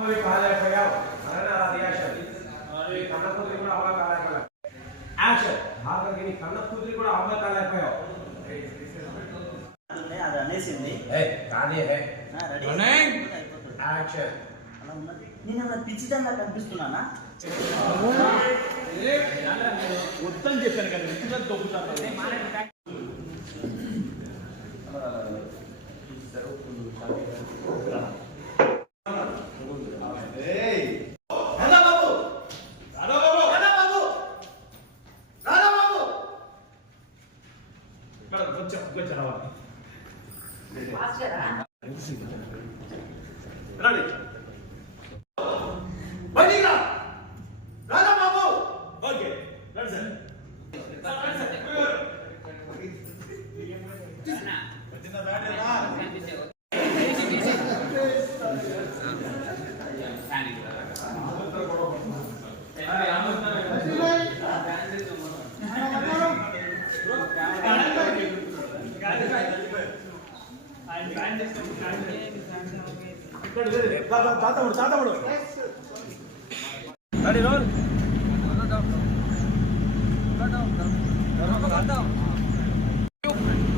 కాలేకపోయావు అలానే అలా రియాక్షన్ కన్న కూతురి కూడా అవగా కాలేకపోయావు యాక్షన్ భాగంకి నీ కన్న కూతురి కూడా అవగా కాలేకపోయావు అది అనేసింది కానీ యాక్షన్ అలా ఉన్నది నేను పిచ్చిదంగా కనిపిస్తున్నానా మొత్తం చెప్పాను కదా పిచ్చిదని దొబ్బుతాను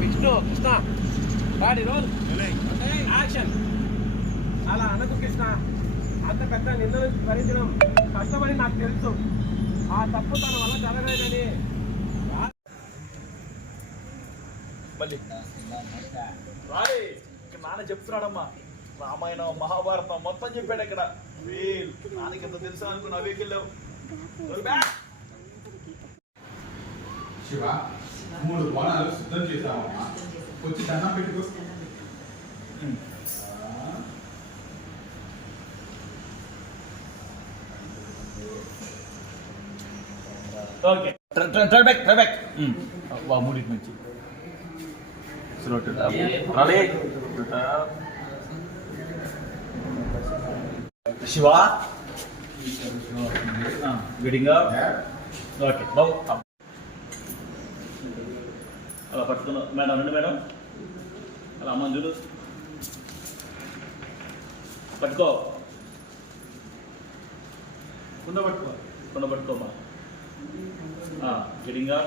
Vishnu Krishna ready roll action అలా అనకు కృష్ణ అంత పెద్ద నిందలు భరించడం కష్టమని నాకు తెలుసు ఆ తప్పు తన వల్ల జరగలేదని నాన్న చెప్తున్నాడమ్మా రామాయణం మహాభారతం మొత్తం చెప్పాడు ఇక్కడ నాన్నకి ఎంత తెలుసా అనుకుని అవేకి వెళ్ళావు శివ 3 బోనాలు సిద్ధం చేశామమ్మా వచ్చి దండం పెట్టుకో ఓకే ట్రై బ్యాక్ వా మూడింటి నుంచి శివ విడిగా ఓకే బాబు అలా పట్టుకున్నా మేడం రండి మేడం అలా అమ్మ చూడు పట్టుకో కుండ పట్టుకోమ్మా విడిగా